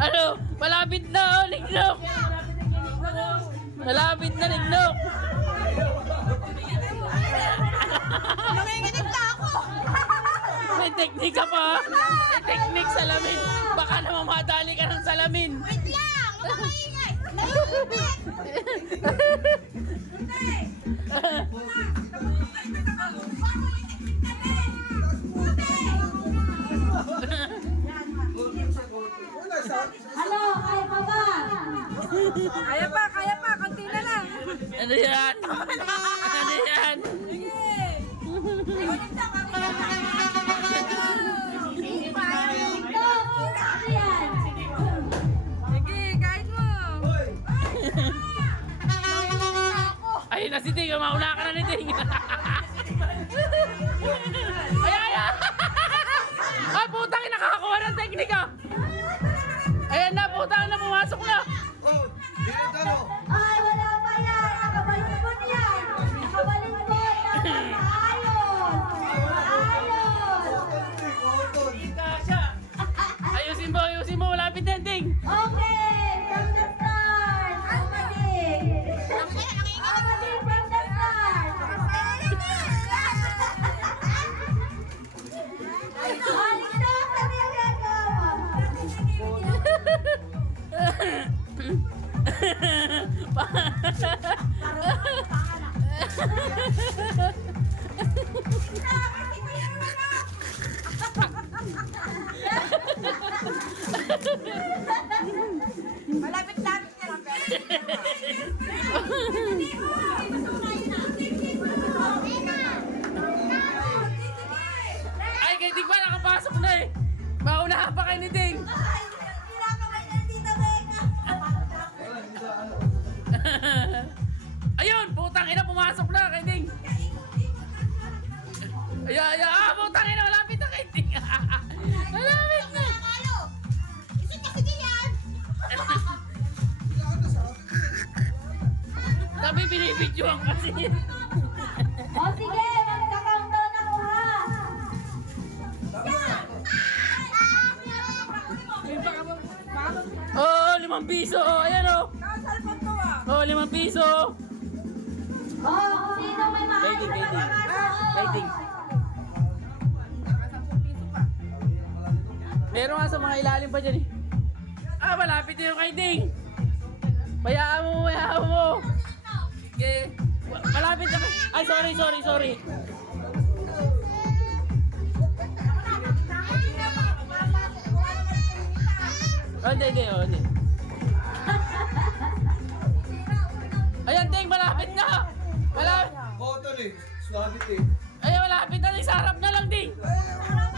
Ano? Malapit na, oh, Lignok! Malapit na, Lignok! Nanginginig na ako! May teknik ka pa! May teknik salamin! Baka naman madali ka ng salamin! Wait lang! Huwag kang maingay! Naiingit! Ano? Kaya pa ba? Kaya pa! Konti na lang! Ano yan? Ano yan? Ito! Ano yan? Sige, kahit mo! Ayun na si Ting, mauna ka na ni Ting. Ay, ay, ay! Ah, putang, nakakakuha ng teknika! Ayan na, putang na, pumasok na! Ay, wala pa yan! Nakabalibot yan! Nakabalibot! Dapat maayos! Maayos! Ayusin mo, malapit na, Ting! Okay! From the start! Bumalik! Bumalik from the start! Balik na! Kami ang gagawa! Malapit-lapit na lang. Ay, kay Ting pa, nakapasok na eh! Maunahan pa kay ni Ting! Ayun, putang ina, pumasok na kay Ting! Ay, putang ina, malapit na kay Ting! Malapit na! Sabi, binibidyoan kasi. O sige, magka-countdown ako ha! Oh, 5 piso! Oh, ayan oh! Oh, 5 piso! O, kung sino may maayos Waiting, na waiting. pagkakaroon. Waiting. Meron nga sa mga ilalim pa dyan eh. Ah, malapit na yung kay Ting! Bayaan mo! Sige. Malapit na. Ay, sorry. Oh, hindi. Ayan, Ting, malapit na! Malapit! Bottle eh. Suavity. Ayan, malapit na. Sa harap na lang, Ting! Eh,